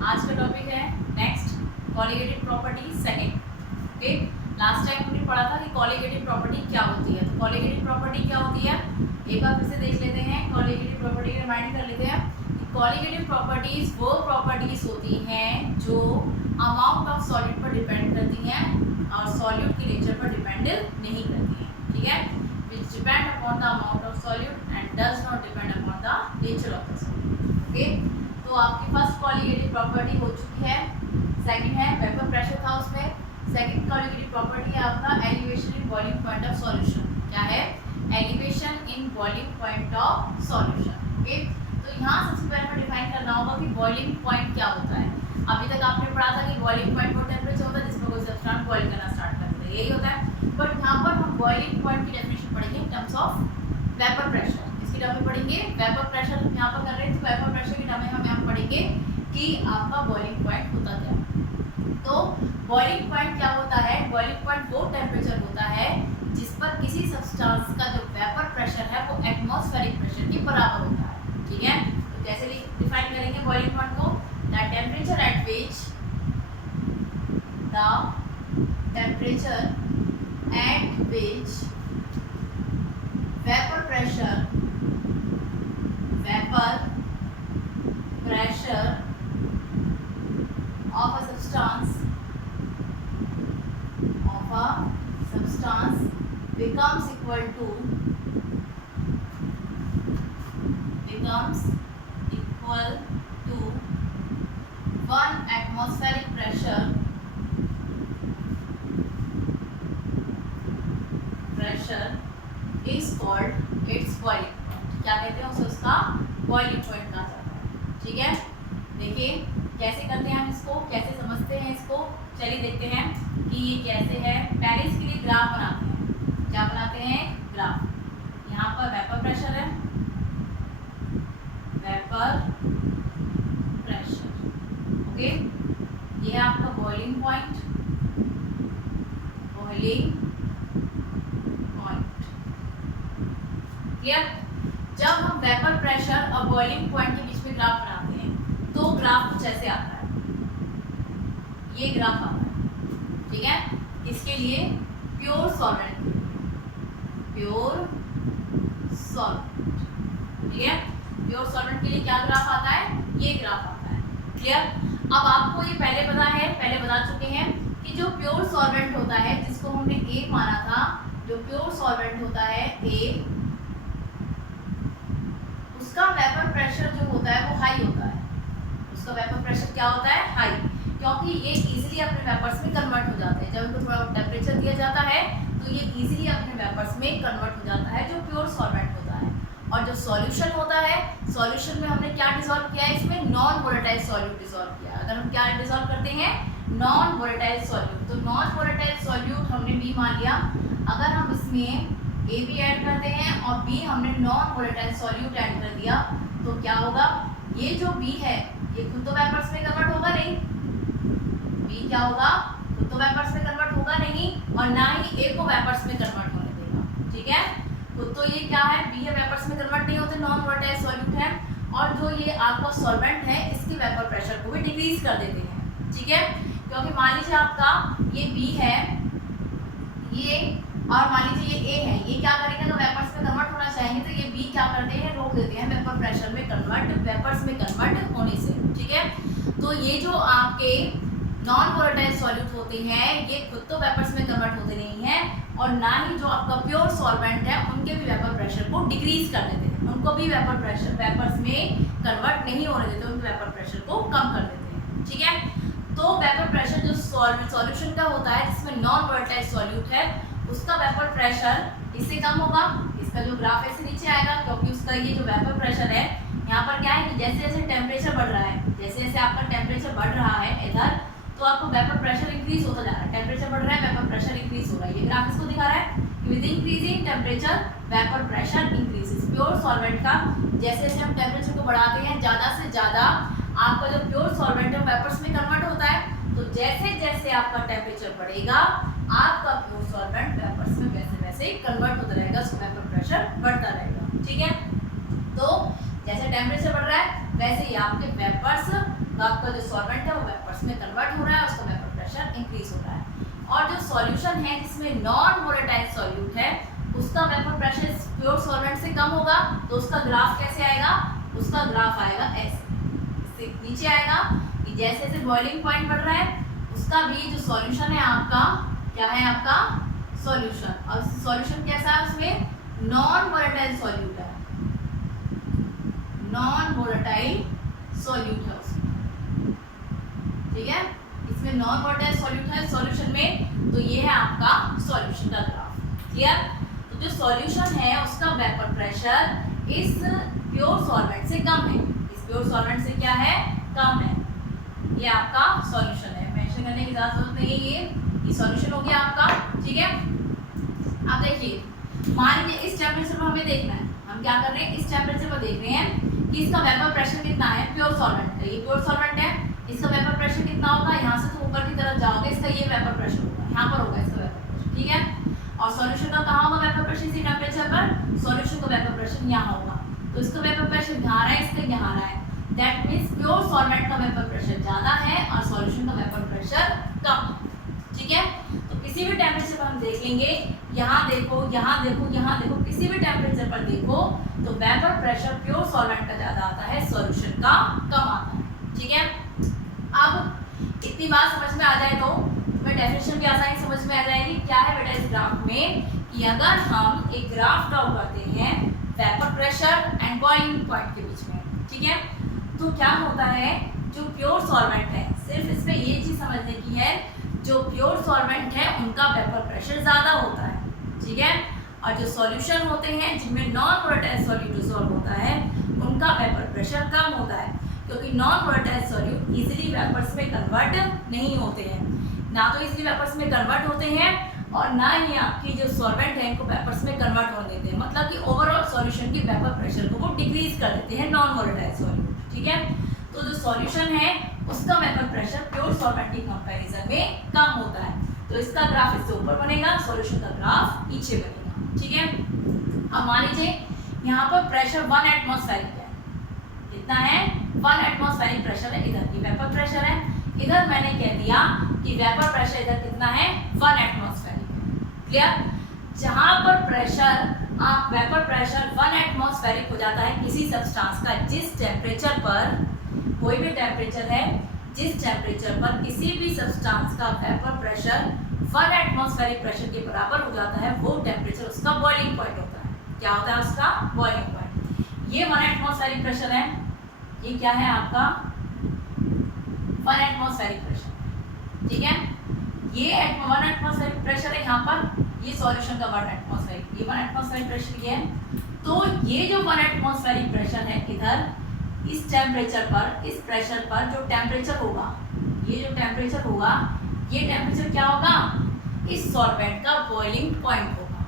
आज का टॉपिक है next colligative property second. Okay, last time हमने पढ़ा था कि कॉलिगेटिव प्रॉपर्टी क्या होती है। तो कॉलिगेटिव प्रॉपर्टी क्या होती है एक बार फिर से देख लेते हैं। कॉलिगेटिव प्रॉपर्टी रिमाइंड कर लेते हैं कि कॉलिगेटिव प्रॉपर्टीज वो प्रॉपर्टीज होती हैं जो अमाउंट ऑफ सॉल्यूट पर डिपेंड करती हैं और सॉल्यूट के नेचर पर डिपेंड नहीं करती हैं। ठीक है, which depend upon the amount of solute and does not depend upon the nature of the solute। Okay, तो आपकी फर्स्ट कॉलिगेटिव प्रॉपर्टी हो चुकी है। सेकंड है वेपर प्रेशर था उसमें। सेकंड कॉलिगेटिव प्रॉपर्टी है आपका elevation in boiling point of solution. क्या है? Elevation in boiling point of solution. Okay, तो यहाँ सबसे पहले हमें डिफाइन करना होगा कि बॉइलिंग पॉइंट क्या होता है। अभी तक आपने पढ़ा था कि बॉइलिंग पॉइंट वो टेम्परेचर होता है जिसमें कोई सब्सटेंस बॉइल करना स्टार्ट करता है, यही होता है। बट यहाँ पर हम बॉइलिंग पॉइंट की डेफिनेशन पढ़ेंगे in terms of vapour pressure. इसकी टर्म में पढ़ेंगे वेपर प्रेशर। यहाँ पर कर रहे हैं तो वेपर प्रेशर की टर्म में हम यहाँ पढ़ेंगे कि आपका बॉइलिंग पॉइंट होता क्या है। तो बॉइलिंग पॉइंट क्या होता है? बॉइलिंग पॉइंट वो टेम्परेचर होता है जिस पर किसी सब्सटेंस का जो वेपर प्रेशर है वो एटमॉस्फेरिक प्रेशर के बराबर होता है। ठीक है, तो कैसे डिफाइन करेंगे बॉइलिंग पॉइंट को? The temperature at which vapor pressure of a substance becomes equal to 1 atmospheric pressure is called its boiling point। क्या कहते हैं उसे? उसका बॉइलिंग पॉइंट कहा जाता है। ठीक है, देखिए कैसे करते हैं हम इसको, कैसे समझते हैं इसको। चलिए देखते हैं कि ये कैसे है। पहले इसके लिए ग्राफ बनाते हैं। क्या बनाते हैं? ग्राफ। यहाँ पर वेपर प्रेशर है, वेपर प्रेशर। ओके, ये है आपका बॉइलिंग पॉइंट, बॉइलिंग क्लियर। जब हम वेपर प्रेशर और बॉइलिंग पॉइंट के बीच में ग्राफ बनाते हैं तो ग्राफ कुछ ऐसे आता है। ये ग्राफ आता है। ठीक है, इसके लिए प्योर सॉल्वेंट, प्योर सॉल्वेंट। ठीक है, प्योर सॉल्वेंट के लिए क्या ग्राफ आता है? ये ग्राफ आता है। क्लियर। अब आपको ये पहले पता है, पहले बता चुके हैं कि जो प्योर सॉल्वेंट होता है जिसको हमने ए माना था, जो प्योर सॉल्वेंट होता है ए, उसका वेपर प्रेशर जो होता है वो हाई होता है। उसका वेपर प्रेशर क्या होता है? हाई, क्योंकि ये इजीली अपने वेपर्स में कन्वर्ट हो जाते हैं। जब इनको थोड़ा टेम्परेचर दिया जाता है तो ये इजीली अपने वेपर्स में कन्वर्ट हो जाता है, जो प्योर सॉल्वेंट होता है। और जो सॉल्यूशन होता है, सॉल्यूशन में हमने क्या डिसॉल्व किया है? इसमें नॉन वोलेटाइल सॉल्यूट डिसॉल्व किया है। अगर हम क्या डिसॉल्व करते हैं? Non volatile solute. तो नॉन वोलेटाइल सॉल्यूट हमने बी मान लिया। अगर हम इसमें ए भी ऐड करते हैं और बी हमने नॉन वोलेटाइल सॉल्यूट ऐड कर दिया तो क्या होगा? ये जो बी है ये खुद तो वेपर्स में कन्वर्ट होगा नहीं। बी क्या होगा? खुद तो वेपर्स में कन्वर्ट होगा नहीं और ना ही ए को वेपर्स में कन्वर्ट होने देगा। ठीक है, खुद तो ये क्या है? बी है, वेपर्स में कन्वर्ट नहीं होते, नॉन वोलेटाइल सॉल्यूट है। और जो ये आपका सॉल्वेंट है इसके वेपर प्रेशर को भी डिक्रीज कर देते हैं। ठीक है, क्योंकि मान लीजिए आपका ये बी है, ये, और मान लीजिए ये ए है, ये क्या करेंगे? तो वेपर्स में कन्वर्ट होना चाहेंगे तो ये बी क्या करते हैं? रोक देते हैं वेपर प्रेशर में कन्वर्ट, वेपर्स में कन्वर्ट होने से। ठीक है, तो ये जो आपके नॉन वोलेटाइल सॉल्यूट होते हैं ये खुद तो वेपर्स में कन्वर्ट होते नहीं हैं और ना ही जो आपका प्योर सॉल्वेंट है उनके भी वेपर प्रेशर को डिक्रीज कर देते हैं। उनको भी वेपर प्रेशर वेपर्स में कन्वर्ट नहीं होने देते, उनके वेपर प्रेशर को कम कर देते हैं। ठीक है, तो वेपर प्रेशर जो सॉल्यूशन का होता है जिसमें नॉन वोलेटाइल सॉल्यूट है उसका वेपर प्रेशर इससे कम होगा। इसका जो ग्राफ ऐसे नीचे आएगा क्योंकि उसका ये जो वेपर प्रेशर है यहाँ पर क्या है कि जैसे जैसे टेम्परेचर बढ़ रहा है, जैसे जैसे आपका टेम्परेचर बढ़ रहा है इधर, तो आपको वेपर प्रेशर इंक्रीज होता जा रहा है। टेम्परेचर बढ़ रहा है, वेपर प्रेशर इंक्रीज हो रहा है। ये ग्राफ इसको दिखा रहा है कि with increasing temperature vapour pressure increases. Pure solvent का जैसे जैसे हम टेम्परेचर को बढ़ाते हैं ज़्यादा से ज़्यादा आपका जो प्योर सॉल्वेंट है वेपर्स में कन्वर्ट होता है। तो जैसे जैसे आपका टेम्परेचर बढ़ेगा आपका प्योर सॉल्वेंट वेपर्स में वैसे वैसे कन्वर्ट होता रहेगा, उसका वेपर प्रेशर बढ़ता रहेगा। ठीक है, तो जैसे टेम्परेचर बढ़ रहा है वैसे ही आपके वेपर्स तो आपका जो सॉल्वेंट है वो वेपर्स में कन्वर्ट हो रहा है, उसका वेपर प्रेशर इंक्रीज हो रहा है। और जो सॉल्यूशन है जिसमें नॉन वोलेटाइल सॉल्यूट है उसका वेपर प्रेशर प्योर सॉल्वेंट से कम होगा, तो उसका ग्राफ कैसे आएगा, उसका ग्राफ आएगा ऐसे, इससे नीचे आएगा कि जैसे जैसे बॉइलिंग पॉइंट बढ़ रहा है उसका भी जो सॉल्यूशन है आपका क्या है, आपका सॉल्यूशन, और सॉल्यूशन कैसा है, उसमें नॉन वोलेटाइल सॉल्यूट है, नॉन वोलेटाइल सॉल्यूट है उसमें, ठीक है, इसमें नॉन वोलेटाइल सॉल्यूट है सॉल्यूशन में, तो ये है आपका सॉल्यूशन का ग्राफ। क्लियर? तो जो सॉल्यूशन है उसका वेपर प्रेशर इस प्योर सॉल्वेंट से कम है, इस प्योर सॉल्वेंट से क्या है, कम है, ये आपका सॉल्यूशन है, मेंशन करने की ज़्यादा जरूरत नहीं है, ये सॉल्यूशन हो गया आपका। ठीक है, अब देखिए मान लीजिए इस टेम्परेचर पर हमें देखना है, हम क्या कर रहे हैं, इस टेम्परेचर पर देख रहे हैं कि इसका वेपर प्रेशर कितना है, प्योर सॉल्वेंट है, ये प्योर सॉल्वेंट है, इसका वेपर प्रेशर कितना होगा, यहाँ से तो ऊपर की तरफ जाओगे इसका ये वेपर प्रेशर होगा, यहाँ पर होगा इसका वेपर प्रेशर, ठीक है, और सॉल्यूशन का कहाँ होगा वेपर प्रेशर, इसी टेम्परेचर पर, सॉल्यूशन का वेपर प्रेशर यहाँ होगा, तो इसका वेपर प्रेशर यहाँ रहा है, इसका यहाँ रहा है, दैट मीन्स प्योर सॉल्वेंट का वेपर प्रेशर ज़्यादा है और सॉल्यूशन का वेपर प्रेशर कम है। ठीक है, तो किसी भी टेम्परेचर पर हम देख लेंगे, यहाँ देखो, यहाँ देखो, यहाँ देखो, किसी भी टेम्परेचर पर देखो तो वेपर प्रेशर प्योर सॉल्वेंट का ज़्यादा आता है, सॉल्यूशन का कम आता है। ठीक है, अब इतनी बात समझ में आ जाए तो तुम्हें डेफिनेशन भी आसानी समझ में आ जाएगी। क्या है बेटा इस ग्राफ में कि अगर हम एक ग्राफ ड्रॉ करते हैं vapour pressure and boiling point के बीच में, ठीक है, तो क्या होता है, जो प्योर सॉल्वेंट है, सिर्फ इसमें ये चीज़ समझने की है, जो प्योर सॉल्वेंट है उनका वेपर प्रेशर ज़्यादा होता है, ठीक है, और जो सॉल्यूशन होते हैं जिनमें नॉन वोलेटाइल सॉल्यूट डिसॉल्व होता है उनका वेपर प्रेशर कम होता है, क्योंकि non volatile solute easily vapours में कन्वर्ट नहीं होते हैं, ना तो इजीली वेपर्स में कन्वर्ट होते हैं और ना ही आपकी जो सॉल्वेंट है इनको वेपर्स में कन्वर्ट होने देते हैं, मतलब कि ओवरऑल सॉल्यूशन की वेपर प्रेशर को वो डिक्रीज कर देते हैं नॉन वोलेटाइल सॉल्यूट। ठीक है, तो जो सॉल्यूशन है उसका वेपर प्रेशर प्योर सॉल्वेंट की कंपैरिजन में कम होता है, तो इसका ग्राफ इससे ऊपर बनेगा, सॉल्यूशन का ग्राफ नीचे बनेगा। ठीक है, अब मान लीजिए यहाँ पर प्रेशर 1 एटमॉस्फेरिक है, कितना है, 1 एटमॉस्फेरिक प्रेशर है, इधर की वेपर प्रेशर है, इधर मैंने कह दिया कि वेपर प्रेशर इधर कितना है, 1 एटमॉस्फेरिक है। क्लियर? जहाँ पर प्रेशर आप वेपर प्रेशर 1 एटमॉस्फेरिक हो जाता है किसी सब्सटेंस का, जिस टेम्परेचर पर, कोई भी टेम्परेचर है, जिस टेम्परेचर पर किसी भी सब्सटेंस का वेपर प्रेशर 1 एटमॉस्फेरिक प्रेशर के बराबर हो जाता है, वो टेम्परेचर उसका बॉइलिंग पॉइंट होता है। क्या होता है उसका बॉइलिंग पॉइंट? ये 1 एटमॉस्फेरिक प्रेशर है, ये क्या है आपका 1 एटमॉस्फेरिक प्रेशर। ठीक है, ये 1 एटमॉस्फेरिक प्रेशर है, यहाँ पर ये सॉल्यूशन का 1 एटमॉस्फेरिक, ये 1 एटमॉस्फेरिक प्रेशर ये है, तो ये जो 1 एटमॉस्फेरिक प्रेशर है इधर इस टेम्परेचर पर, इस प्रेशर पर जो टेम्परेचर होगा, ये जो टेम्परेचर होगा, ये टेम्परेचर क्या होगा, इस सॉल्वेंट का बॉइलिंग पॉइंट होगा,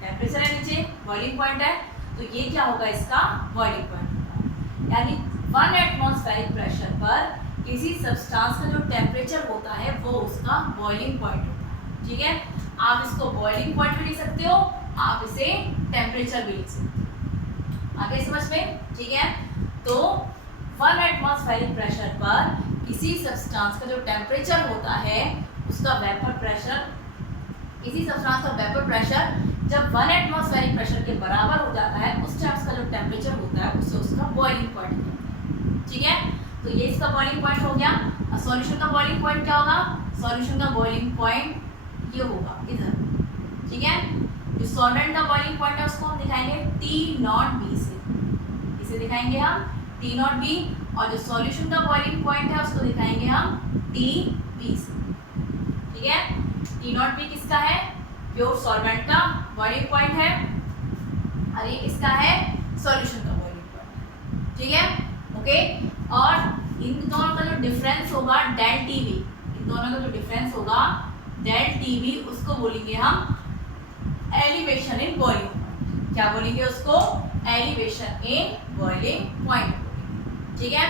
टेम्परेचर है नीचे, बॉइलिंग पॉइंट है, तो ये क्या होगा, इसका बॉइलिंग पॉइंट होगा, यानी 1 एटमॉस्फेरिक प्रेशर पर किसी सब्सटेंस का जो टेम्परेचर होता है वो उसका बॉइलिंग पॉइंट होता है। ठीक है, आप इसको बॉइलिंग पॉइंट भी लिख सकते हो, आप इसे टेम्परेचर भी लिख सकते हो, आगे समझ में? ठीक है, तो 1 एटमॉस्फेरिक प्रेशर पर किसी सब्सटेंस का जो टेम्परेचर होता है उसका वेपर प्रेशर, किसी सब्सटेंस का वेपर प्रेशर जब 1 एटमॉस्फेरिक प्रेशर के बराबर हो जाता है, उस टाइम का जो टेम्परेचर होता है उसे उसका बॉइलिंग पॉइंट कहते हैं। ठीक है, तो ये इसका बॉइलिंग पॉइंट हो गया। और सॉल्यूशन का बॉइलिंग पॉइंट क्या होगा, सॉल्यूशन का बॉइलिंग पॉइंट ये होगा इधर। ठीक है, जो सॉल्वेंट का बॉइलिंग पॉइंट है उसको हम दिखाएंगे T0B से, इसे दिखाएंगे हम T0B, और जो सॉल्यूशन का बॉइलिंग पॉइंट है उसको दिखाएंगे हम TB से। ठीक है, T0B किसका है, प्योर सॉल्वेंट का बॉइलिंग पॉइंट है, और ये किसका है, सॉल्यूशन का बॉइलिंग पॉइंट। ठीक है, ओके, और इन दोनों का जो डिफरेंस होगा डेल TB, इन दोनों का जो डिफरेंस होगा डेल TB, उसको बोलेंगे हम एलिवेशन इन बॉइलिंग पॉइंट। क्या बोलेंगे उसको, एलिवेशन इन बॉइलिंग पॉइंट। ठीक है,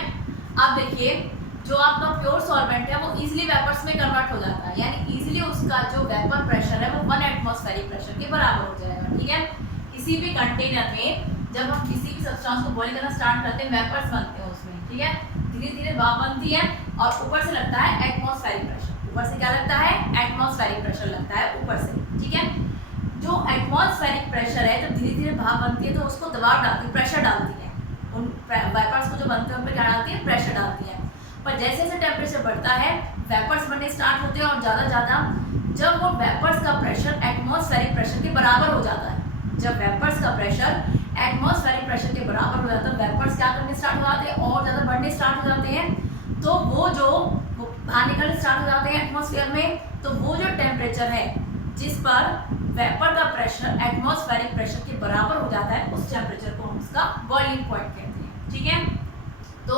अब देखिए जो आपका प्योर सॉल्वेंट है वो इजीली वेपर्स में कन्वर्ट हो जाता है, यानी इजीली उसका जो वेपर प्रेशर है वो 1 एटमॉस्फेरिक प्रेशर के बराबर हो जाएगा। ठीक है, किसी भी कंटेनर में जब हम किसी भी सब्सटेंस को बॉईल करना स्टार्ट करते हैं वेपर्स बनते हैं उसमें, ठीक है, धीरे धीरे भाप बनती है और ऊपर से लगता है एटमॉस्फेरिक प्रेशर। ऊपर से क्या लगता है? एटमॉस्फेरिक प्रेशर लगता है ऊपर से, ठीक है। जो एटमॉस्फेरिक प्रेशर है, जब धीरे धीरे भाप बनती है तो उसको दबाव डालती है, प्रेशर डालती है, उन वेपर्स को जो बनते हैं उन पर क्या डालती है? प्रेशर डालती है। पर जैसे जैसे टेम्परेचर बढ़ता है वेपर्स बनने स्टार्ट होते हैं और ज़्यादा जब वो वेपर्स का प्रेशर एटमॉस्फेरिक प्रेशर के बराबर हो जाता है, जब वेपर्स का प्रेशर एटमॉस्फेरिक प्रेशर के बराबर हो जाता है, वेपर्स क्या करने स्टार्ट हो जाते हैं? और ज़्यादा बढ़ने स्टार्ट हो जाते हैं। तो वो बाहर निकलने स्टार्ट हो जाते हैं एटमॉस्फेयर में। तो वो जो टेम्परेचर है जिस पर वेपर का प्रेशर एटमॉस्फेरिक प्रेशर के बराबर हो जाता है, उस टेम्परेचर को हम उसका बॉइलिंग पॉइंट कहते हैं, ठीक है। तो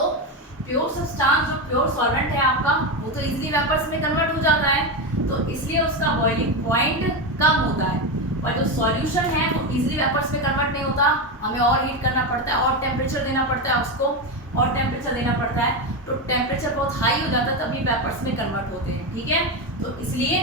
प्योर सब्सटेंस जो प्योर सॉल्वेंट है आपका, वो तो इजीली वेपर्स में कन्वर्ट हो जाता है, तो इसलिए उसका बॉइलिंग पॉइंट कम होता है। और जो सॉल्यूशन है वो इजीली वेपर्स में कन्वर्ट नहीं होता, हमें और हीट करना पड़ता है और टेम्परेचर देना पड़ता है उसको, और टेम्परेचर देना पड़ता है, तो टेम्परेचर बहुत हाई हो जाता है तभी वेपर्स में कन्वर्ट होते हैं, ठीक है। तो इसलिए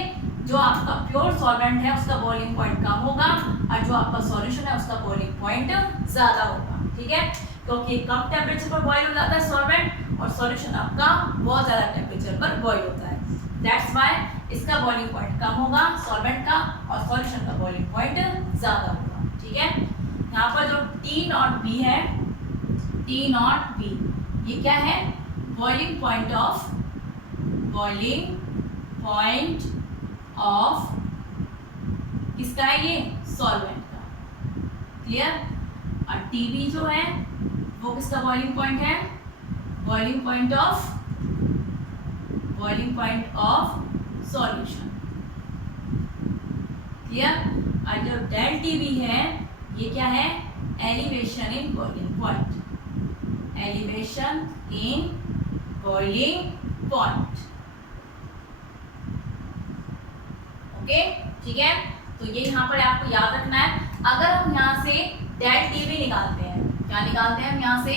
जो आपका प्योर सॉल्वेंट है उसका बॉइलिंग पॉइंट कम होगा और जो आपका सॉल्यूशन है उसका बॉइलिंग पॉइंट ज़्यादा होगा, ठीक है, क्योंकि कम टेम्परेचर पर बॉईल हो जाता है सॉल्वेंट और सॉल्यूशन आपका बहुत ज़्यादा टेम्परेचर पर बॉईल होता है। दैट्स व्हाई इसका बॉइलिंग पॉइंट कम होगा सॉल्वेंट का और सॉल्यूशन का बॉइलिंग पॉइंट ज़्यादा होगा, ठीक है। यहाँ पर जो T0B है, T0B ये क्या है? बॉइलिंग पॉइंट ऑफ किसका है? ये सॉल्वेंट का, क्लियर। और TB जो है वो किसका बॉइलिंग पॉइंट है? Boiling point of solution, clear. और जो डेल TB है ये क्या है? Elevation in boiling point, elevation in boiling point, okay, ठीक है। तो ये यहाँ पर आपको याद रखना है। अगर हम यहाँ से डेल TB निकालते हैं, क्या निकालते हैं हम यहाँ से?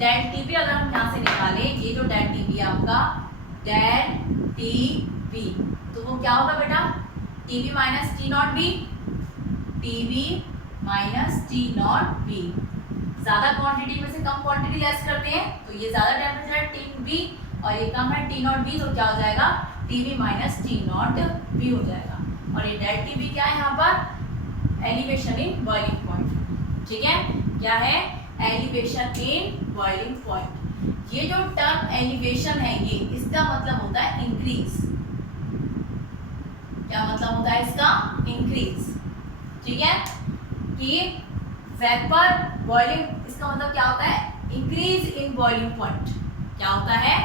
डेल TB अगर हम यहाँ से निकालें, ये जो डेल TB है आपका डेल TB, तो वो क्या होगा बेटा? TB minus T0B, TB minus T0B। ज़्यादा क्वांटिटी में से कम क्वांटिटी लेस करते हैं तो ये ज़्यादा टेम्परेचर है TB और ये कम है T0B, तो क्या हो जाएगा? TB माइनस T0B हो जाएगा। और ये डेल TB क्या है यहाँ पर? एलिवेशन इन बॉइलिंग पॉइंट, ठीक है। क्या है? Elevation in boiling point. ये जो टर्म एलिवेशन है ये इसका मतलब होता है इंक्रीज। क्या मतलब होता है इसका? इंक्रीज, ठीक है। कि वेपर बॉइलिंग, इसका मतलब क्या होता है? Increase in boiling point. क्या होता है?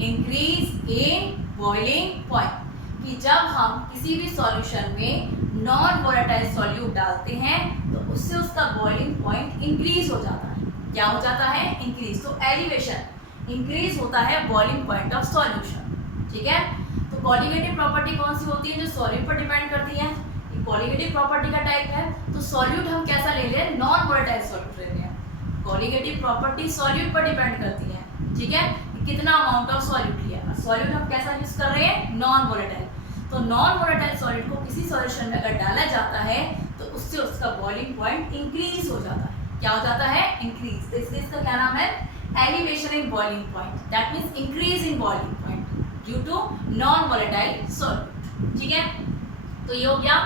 Increase in boiling point. कि जब हम किसी भी सॉल्यूशन में नॉन वोलेटाइल सॉल्यूट डालते हैं तो उससे उसका बॉइलिंग पॉइंट इंक्रीज हो जाता है। क्या हो जाता है? इंक्रीज। तो एलिवेशन इंक्रीज होता है बॉइलिंग पॉइंट ऑफ सॉल्यूशन, ठीक है। तो कॉलिगेटिव प्रॉपर्टी कौन सी होती है? जो सॉल्यूट पर डिपेंड करती है। ये कॉलिगेटिव प्रॉपर्टी का टाइप है। तो सॉल्यूट हम कैसा ले लें? नॉन वोलेटाइल सॉल्यूट ले लें। कॉलिगेटिव प्रॉपर्टी सॉल्यूट पर डिपेंड करती है, ठीक है। कितना अमाउंट ऑफ सॉल्यूट लिया। सॉल्यूट हम कैसा यूज कर रहे हैं? Non volatile. तो नॉन वोलेटाइल सॉल्यूट को किसी सॉल्यूशन में अगर डाला जाता है तो उससे उसका बॉइलिंग पॉइंट इंक्रीज हो जाता है। क्या हो जाता है? इंक्रीज। तो इसलिए इसका क्या नाम है? Elevation in boiling point. That means increase in boiling point due to non volatile solute, ठीक है। तो ये हो गया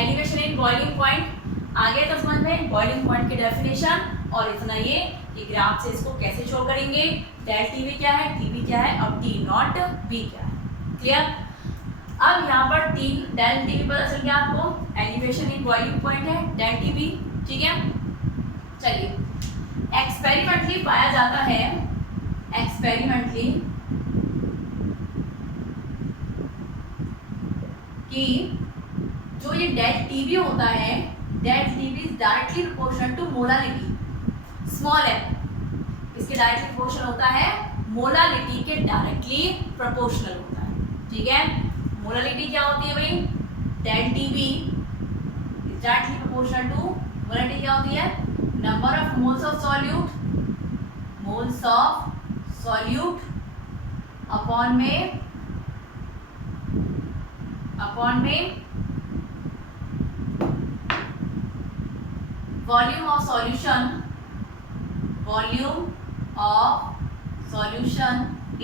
एलिवेशन इन बॉइलिंग पॉइंट। आगे तो समझ में बॉइलिंग पॉइंट की डेफिनेशन और इतना ये ग्राफ से इसको कैसे शो करेंगे। डेल TB क्या है, TB क्या है और T0B क्या है, क्लियर। अब यहाँ पर डेल TB पता चल गया आपको, एलिवेशन इन बॉइलिंग पॉइंट है डेल TB, ठीक है। चलिए, एक्सपेरिमेंटली पाया जाता है, एक्सपेरिमेंटली कि जो ये डेल TB होता है, del TB is directly proportional to molarity small m। इसके डायरेक्टली प्रोपोर्शनल होता है मोलारिटी के डायरेक्टली प्रोपोर्शनल होता है, ठीक है। मोलारिटी क्या होती है भाई? Del TB is directly proportional to molarity क्या होती है? Number of moles of solute upon में volume of solution volume of solution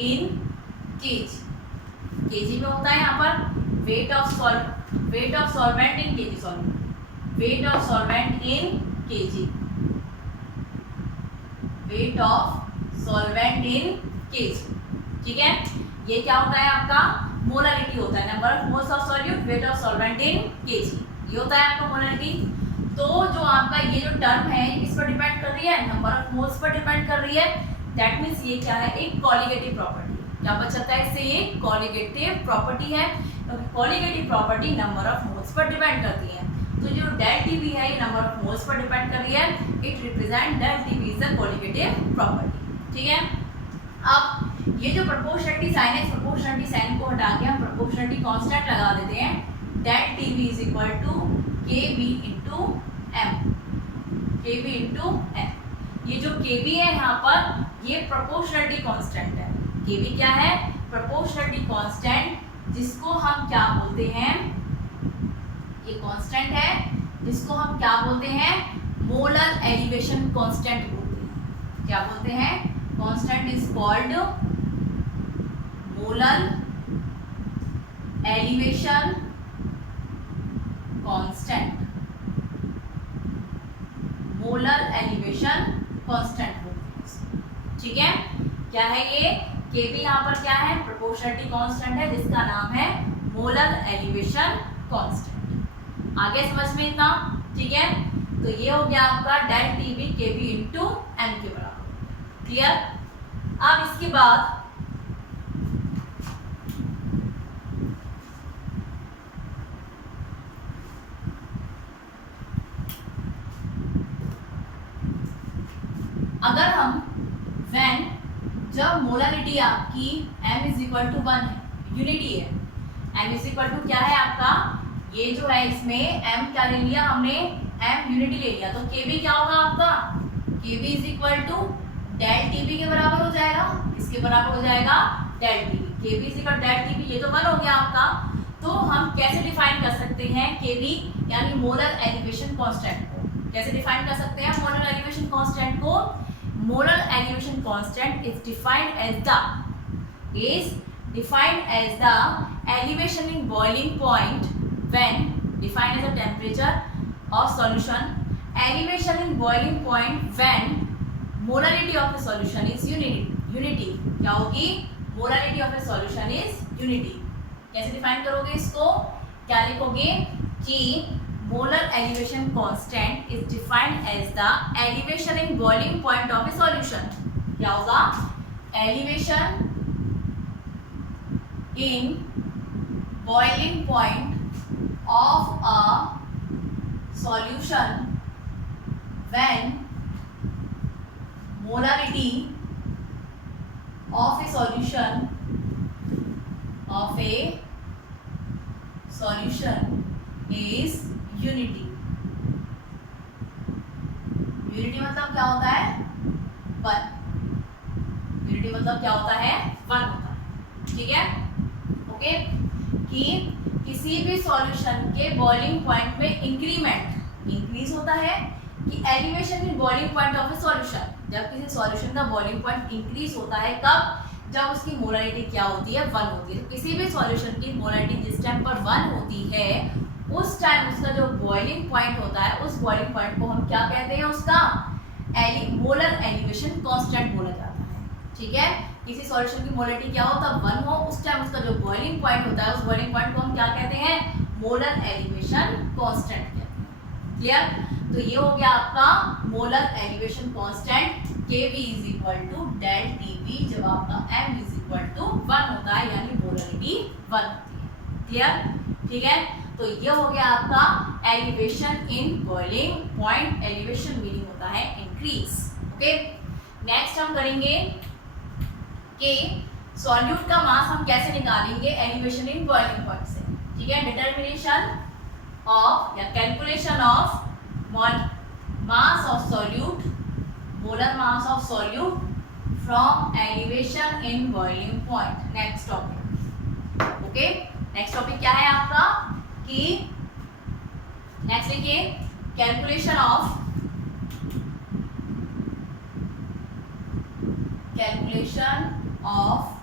in KG. KG में होता है यहाँ पर weight of solvent in KG, sorry weight of solvent in KG, weight of solvent in KG. ठीक है, ये क्या होता है आपका मोलारिटी होता है, number of moles of solute wait of solvent in KG, ये होता है आपका मोलारिटी। तो जो आपका ये जो टर्म है किस पर डिपेंड कर रही है, नंबर ऑफ मोल्स पर डिपेंड कर रही है। दैट मींस ये क्या है, एक कॉलिगेटिव प्रॉपर्टी। क्या बचता है इससे, ये कॉलिगेटिव प्रॉपर्टी है, क्योंकि colligative property number of moles पर डिपेंड करती है। तो जो डेल टीबी है ये नंबर ऑफ मोल्स पर डिपेंड कर रही है, it represent del TB is a colligative property. ठीक है, अब ये जो प्रोपोर्शनलिटी साइन है, प्रोपोर्शनलिटी साइन को हटा के हम प्रोपोर्शनलिटी कांस्टेंट लगा देते हैं। Del TB is equal to K B into M, K B into M. ये जो के बी है यहाँ पर ये प्रोपोर्शनलिटी कांस्टेंट है। के बी क्या है, प्रोपोर्शनलिटी कांस्टेंट, जिसको हम क्या बोलते हैं, ये कांस्टेंट है जिसको हम क्या बोलते हैं, मोलर एलिवेशन कांस्टेंट बोलते हैं। क्या बोलते हैं, constant is called molar elevation constant, molar elevation constant बोलते हैं। ठीक है, क्या है ये, के बी यहाँ पर क्या है, प्रोपोर्शनलिटी कांस्टेंट है जिसका नाम है मोलर एलिवेशन कांस्टेंट। आगे समझ में इतना। ठीक है, तो ये हो गया आपका डेल टीबी के बी इंटू एम के बराबर। क्लियर। अब इसके बाद अगर हम व्हेन जब मोलारिटी आपकी m इज इक्वल टू 1 है, यूनिटी है, m इज इक्वल टू क्या है आपका, ये जो है इसमें m क्या ले लिया हमने, m यूनिटी ले लिया, तो kb क्या होगा आपका, kb is equal to del TB के बराबर हो जाएगा। इसके बराबर हो जाएगा del TB, kb is equal del TB, ये तो 1 हो गया आपका। तो हम कैसे डिफाइन कर सकते हैं kb यानी मोलर एलिवेशन कांस्टेंट को, कैसे डिफाइन कर सकते हैं मोलर एलिवेशन कांस्टेंट को। Molar elevation constant is defined as the elevation in boiling point when defined as the temperature of solution, elevation in boiling point when molarity of the solution is unity। क्या होगी, molarity of the solution is unity। कैसे define करोगे इसको, क्या लिखोगे कि molar elevation constant is defined as the elevation in boiling point of a solution। क्या होगा, elevation in boiling point of a solution when molarity of a solution is unity. Unity मतलब क्या होता है, 1। यूनिटी मतलब क्या होता है, 1 होता है। ठीक है, ओके। कि किसी भी सॉल्यूशन के बॉइलिंग पॉइंट में इंक्रीज होता है, कि elevation in boiling point of A solution, जब किसी सॉल्यूशन का बॉइलिंग पॉइंट इंक्रीज होता है, कब, जब उसकी मोलारिटी क्या होती है, 1 होती है। तो किसी भी सॉल्यूशन की मोलारिटी जिस टाइम पर 1 होती है, उस टाइम उसका जो बॉइलिंग पॉइंट होता है, उस बॉइलिंग पॉइंट को हम क्या कहते हैं, उसका मोलर एलिवेशन कांस्टेंट बोला जाता है। ठीक है, किसी सॉल्यूशन की मोलारिटी क्या होता है, 1 हो, उस टाइम उसका जो बॉइलिंग पॉइंट होता है, उस बॉइलिंग पॉइंट को हम क्या कहते हैं, मोलर एलिवेशन कांस्टेंट कहते हैं। क्लियर। तो ये हो गया आपका molar elevation constant Kb is equal to del TB, जब आपका m इज इक्वल टू 1 होता है, यानी मोलारिटी 1 होती है। क्लियर। ठीक है, तो ये हो गया आपका elevation in boiling point. Elevation meaning होता है इंक्रीज। ओके, नेक्स्ट हम करेंगे कि सॉल्यूट का मास हम कैसे निकालेंगे एलिवेशन इन बॉइलिंग पॉइंट से। ठीक है, डिटर्मिनेशन ऑफ या calculation of mass of solute, molar mass of solute from elevation in boiling point. Next topic. Okay, next topic क्या है आपका, कि नेक्स्ट लिखिए calculation of calculation of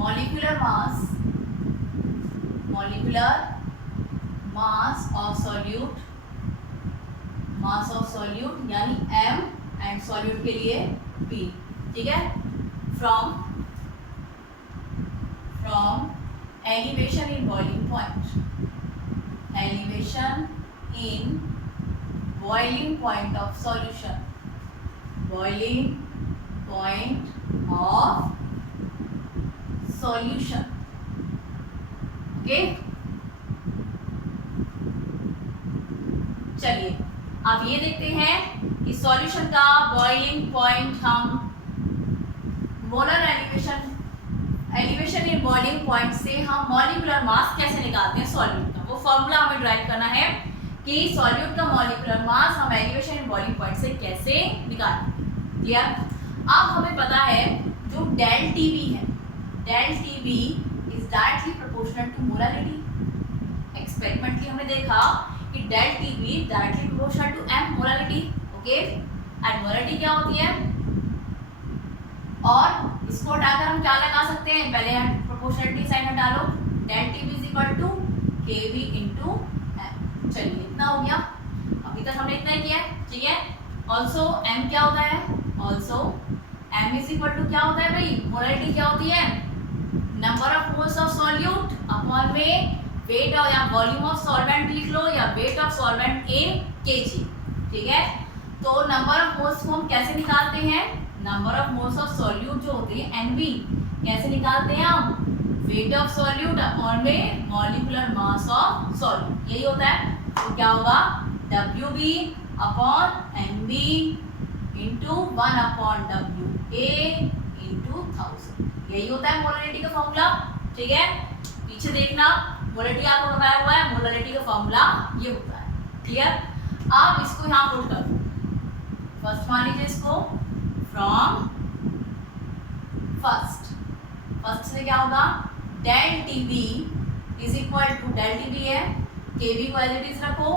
molecular mass of solute यानी m एंड solute के लिए p, ठीक है, from elevation in boiling point of solution, boiling point of solution, okay. चलिए अब ये देखते हैं कि सॉल्यूशन का बॉइलिंग पॉइंट हम molar elevation in boiling point से हम मॉलिक्यूलर मास कैसे निकालते हैं सॉल्यूट का। वो फॉर्मूला हमें ड्राइव करना है कि सॉल्यूट का मॉलिक्यूलर मास हम एलिवेशन इन बॉइलिंग पॉइंट से कैसे निकालें। क्लियर? अब हमें पता है जो डेल टीवी है, del TV is directly proportional to molarity. Experimentally हमने देखा कि del TB directly proportional to M molarity, okay. And molarity क्या होती है, और इसको हटाकर हम क्या लगा सकते हैं, पहले प्रोपोर्शनलिटी साइन हटा लो, del TV is equal to KV into M. चलिए इतना हो गया, अभी तक हमने इतना ही किया है, ठीक है। ऑल्सो एम क्या होता है, also M is equal to क्या होता है भाई, मोलारिटी क्या होती है, number of moles of solute upon में वेट ऑफ या वॉल्यूम ऑफ सॉल्वेंट लिख लो या weight of solvent in KG, ठीक है। तो नंबर ऑफ मोल्स को हम कैसे निकालते हैं, number of moles of solute जो होते हैं एनबी, कैसे निकालते हैं हम, वेट ऑफ सॉल्यूट अपॉन में मॉलिक्यूलर मास ऑफ सॉल्यूट, यही होता है। तो क्या होगा, WB upon MB into 1 upon WA into 1000, यही होता है मोलारिटी का फॉर्मूला, ठीक है। पीछे देखना, मोलारिटी आपको बताया हुआ है, मोलारिटी का फॉर्मूला ये होता है, क्लियर। अब इसको यहाँ पुट कर दो, फर्स्ट मान लीजिए इसको, फ्रॉम फर्स्ट से क्या होगा, del TB is equal to, del TB है, केबी को एज इट इज रखो,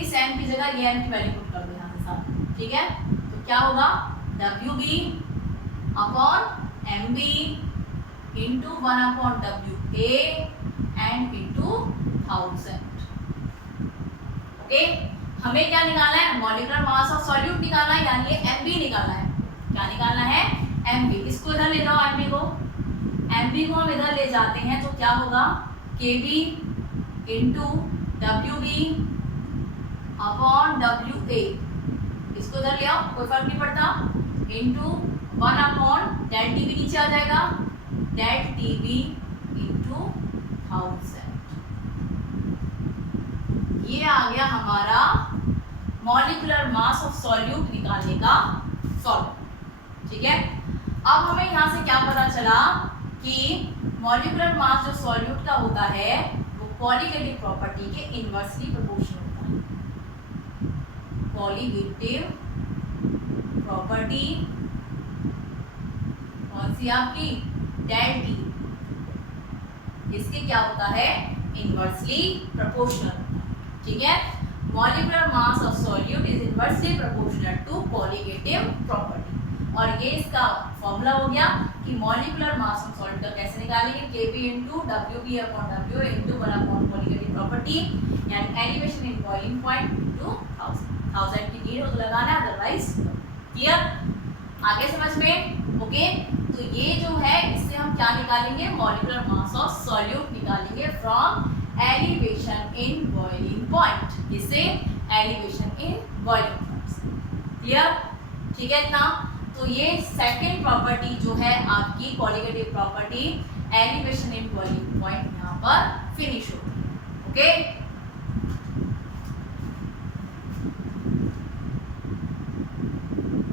इस एम की जगह ये एम की वैल्यू पुट कर दो यहाँ के साथ, ठीक है। तो क्या होगा, WB upon MB into 1 upon WA and into 1000, okay. हमें क्या निकालना है, मॉलिक्यूलर मास ऑफ सॉल्यूट निकालना है, यानी ये MB निकालना है। क्या निकालना है, MB। इसको इधर ले जाओ, MB को हम इधर ले जाते हैं तो क्या होगा, KB into WB upon WA, इसको इधर ले आओ, कोई फर्क नहीं पड़ता, इंटू 1 अपॉन डेल टीवी नीचे आ जाएगा, डेल टीवी इंटू 1000। ये आ गया हमारा मॉलिक्यूलर मास ऑफ सॉल्यूट निकालने का फॉर्मूला, ठीक है। अब हमें यहाँ से क्या पता चला कि मॉलिक्यूलर मास जो सॉल्यूट का होता है वो कॉलीगेटिव प्रॉपर्टी के इनवर्सली प्रोपोर्शनल होता है। कॉलीगेटिव प्रॉपर्टी कौन सी आपकी, डेल टी, इसके क्या होता है, इनवर्सली प्रोपोर्शनल, ठीक है। Molecular mass of solute is inversely proportional to colligative property, और ये इसका फॉर्मूला हो गया कि मॉलिक्यूलर मास ऑफ सॉल्यूट का कैसे निकालेंगे, Kb into WB upon WA into 1 upon colligative property, यानी elevation in boiling point into 1000 की नीड हो तो लगाना है, अदरवाइज क्लियर, आगे समझ में, ओके। तो ये जो है इससे हम क्या निकालेंगे, मॉलिक्यूलर मास ऑफ सॉल्यूट निकालेंगे from elevation in boiling point, इससे elevation in boiling point, clear, ठीक है इतना। तो ये सेकंड प्रॉपर्टी जो है आपकी colligative property, elevation in boiling point यहाँ पर फिनिश होगी, ओके।